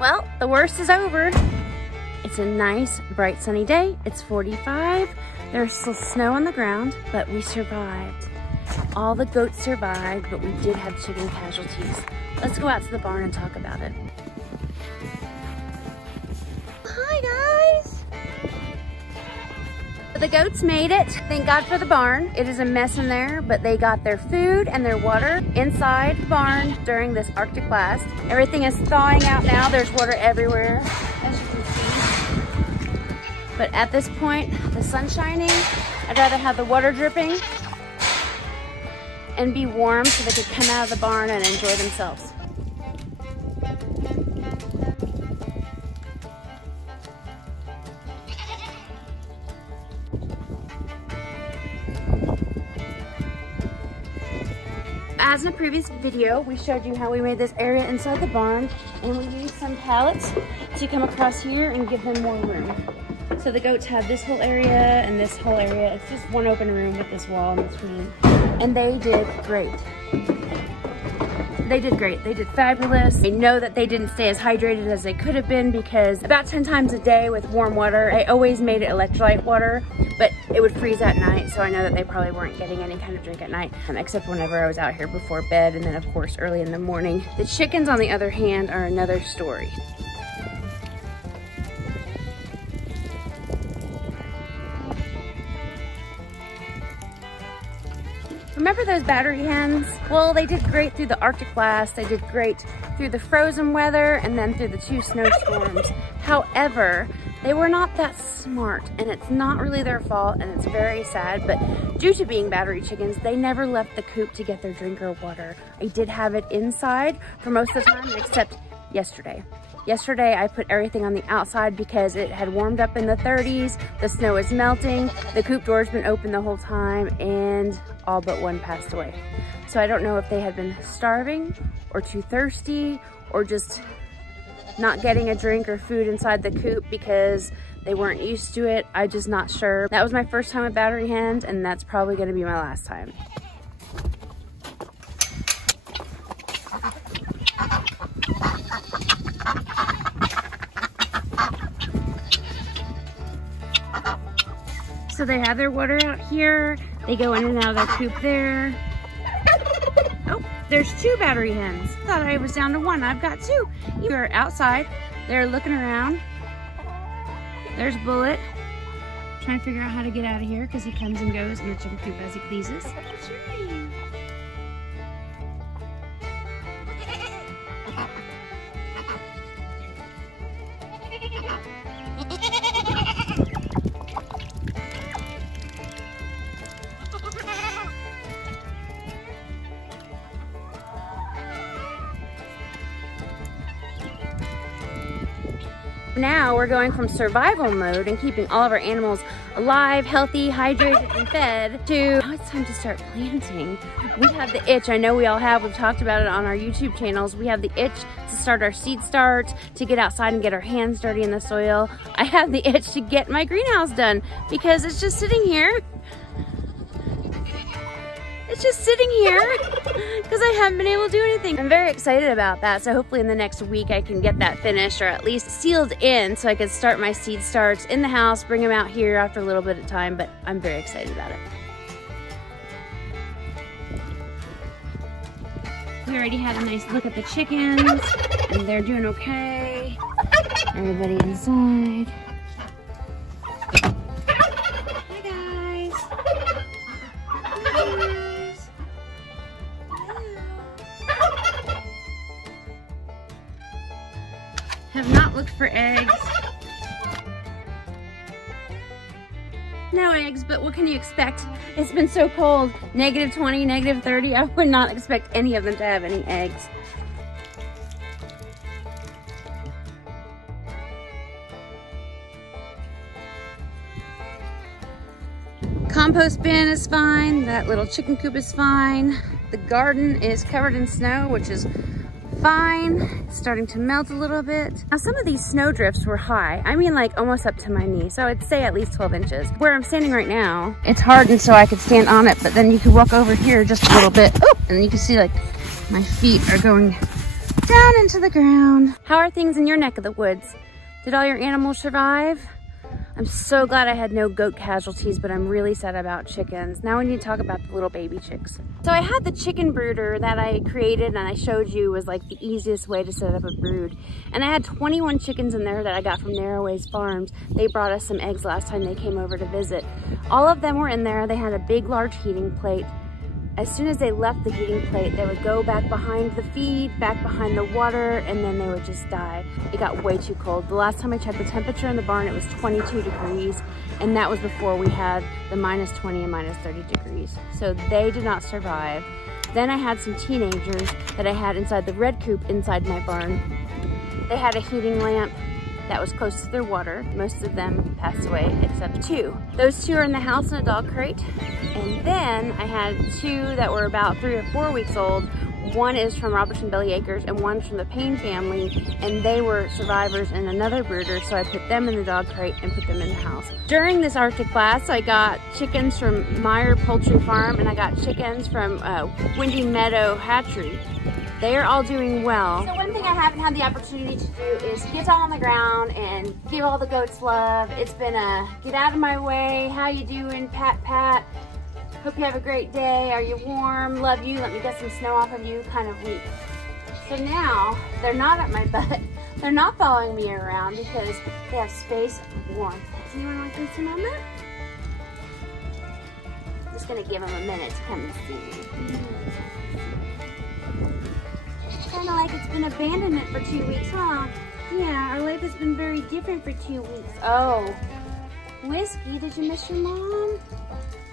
Well, the worst is over. It's a nice, bright, sunny day. It's 45. There's still snow on the ground, but we survived. All the goats survived, but we did have chicken casualties. Let's go out to the barn and talk about it. Hi, guys. The goats made it. Thank God for the barn. It is a mess in there, but they got their food and their water inside the barn during this Arctic blast. Everything is thawing out now. There's water everywhere, as you can see. But at this point, the sun's shining. I'd rather have the water dripping and be warm so they could come out of the barn and enjoy themselves. As in a previous video, we showed you how we made this area inside the barn, and we used some pallets to come across here and give them more room. So the goats have this whole area and this whole area. It's just one open room with this wall in between. And they did great. They did great. They did fabulous. I know that they didn't stay as hydrated as they could have been because about 10 times a day with warm water, I always made it electrolyte water, but it would freeze at night, so I know that they probably weren't getting any kind of drink at night, except whenever I was out here before bed, and then of course early in the morning. The chickens, on the other hand, are another story. Remember those battery hens? Well, they did great through the Arctic blast. They did great through the frozen weather and then through the 2 snowstorms. However, they were not that smart, and it's not really their fault, and it's very sad, but due to being battery chickens, they never left the coop to get their drink or water. I did have it inside for most of the time, except yesterday. Yesterday, I put everything on the outside because it had warmed up in the 30s, the snow is melting, the coop door's been open the whole time, and all but one passed away. So I don't know if they had been starving or too thirsty or just not getting a drink or food inside the coop because they weren't used to it. I'm just not sure. That was my first time with battery hens, and that's probably gonna be my last time. So they have their water out here. They go in and out of their coop there. Oh, there's 2 battery hens. Thought I was down to 1. I've got 2. You're outside. They're looking around. There's Bullet. Trying to figure out how to get out of here because he comes and goes in the chicken coop as he pleases. Now we're going from survival mode and keeping all of our animals alive, healthy, hydrated, and fed to now it's time to start planting. We have the itch, I know we all have, we've talked about it on our YouTube channels. We have the itch to start our seed start, to get outside and get our hands dirty in the soil. I have the itch to get my greenhouse done because it's just sitting here. It's just sitting here because I haven't been able to do anything. I'm very excited about that. So hopefully in the next week I can get that finished or at least sealed in so I can start my seed starts in the house, bring them out here after a little bit of time, but I'm very excited about it. We already had a nice look at the chickens and they're doing okay. Everybody inside. Have not looked for eggs. No eggs, but what can you expect? It's been so cold, -20, -30. I would not expect any of them to have any eggs. Compost bin is fine. That little chicken coop is fine. The garden is covered in snow, which is fine. It's starting to melt a little bit. Now some of these snow drifts were high. I mean like almost up to my knee. So I'd say at least 12 inches. Where I'm standing right now, it's hardened so I could stand on it, but then you can walk over here just a little bit. Oh, and you can see like my feet are going down into the ground. How are things in your neck of the woods? Did all your animals survive? I'm so glad I had no goat casualties, but I'm really sad about chickens. Now we need to talk about the little baby chicks. So I had the chicken brooder that I created and I showed you was like the easiest way to set up a brood. And I had 21 chickens in there that I got from Narrowways Farms. They brought us some eggs last time they came over to visit. All of them were in there. They had a big, large heating plate. As soon as they left the heating plate, they would go back behind the feed, back behind the water, and then they would just die. It got way too cold. The last time I checked the temperature in the barn, it was 22 degrees, and that was before we had the -20 and -30 degrees. So they did not survive. Then I had some teenagers that I had inside the red coop inside my barn. They had a heating lamp that was close to their water. Most of them passed away except 2. Those 2 are in the house in a dog crate. And then I had 2 that were about 3 or 4 weeks old. One is from Robertson Belly Acres and one's from the Payne family, and they were survivors in another brooder, so I put them in the dog crate and put them in the house. During this Arctic blast, I got chickens from Meyer Poultry Farm and I got chickens from Windy Meadow Hatchery. They are all doing well. So one thing I haven't had the opportunity to do is get on the ground and give all the goats love. It's been a get out of my way, how you doing, pat pat. Hope you have a great day. Are you warm? Love you. Let me get some snow off of you kind of week. So now they're not at my butt. They're not following me around because they have space and warmth. Does anyone want to see Mama? I'm just gonna give them a minute to come and see me. Kind of like it's been abandonment for 2 weeks, huh? Yeah, our life has been very different for 2 weeks. Oh, Whiskey, did you miss your mom?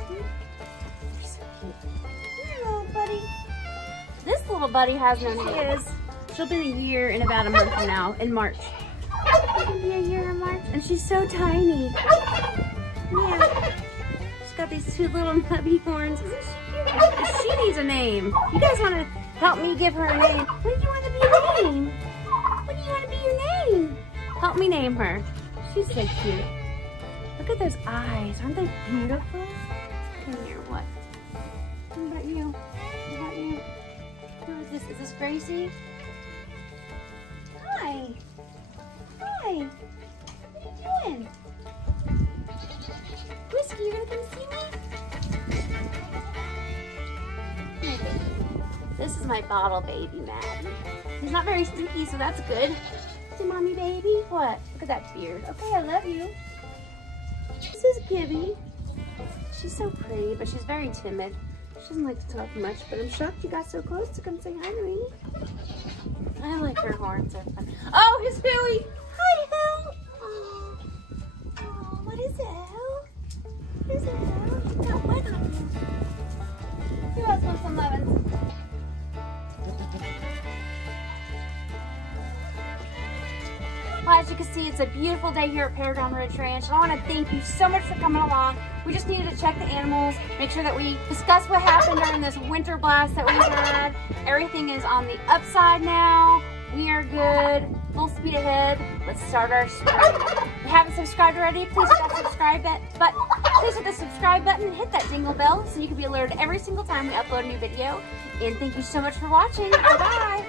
You're so cute. Here, little buddy. This little buddy has no name. She'll be a year in about a month from now, in March. She'll be a year in March, and she's so tiny. Yeah. She's got these 2 little nubby horns. Isn't she cute? She needs a name. You guys want to help me give her a name? What do you want to be your name? What do you want to be your name? Help me name her. She's so cute. Look at those eyes. Aren't they beautiful? Come here, what? What about you? What about you? Who is this? Is this Gracie? Hi. Hi. What are you doing? Whiskey, you gonna come see me? This is my bottle baby, Maddie. He's not very stinky, so that's good. See, mommy baby? What? Look at that beard. Okay, I love you. This is Gibby. She's so pretty, but she's very timid. She doesn't like to talk much, but I'm shocked you got so close to come say hi to me. I like her horns. They're fun. Oh, his Huey! Hi, Hill! Oh, what is it, Hill? What is it, Hill? Got wet on you. Who else wants some lemons? Well, as you can see, it's a beautiful day here at Paragon Ridge Ranch, and I want to thank you so much for coming along. We just needed to check the animals, make sure that we discuss what happened during this winter blast that we had. Everything is on the upside now. We are good. Full speed ahead. Let's start our spring. If you haven't subscribed already, please hit that subscribe button. Please hit the subscribe button and hit that jingle bell so you can be alerted every single time we upload a new video. And thank you so much for watching. Bye-bye.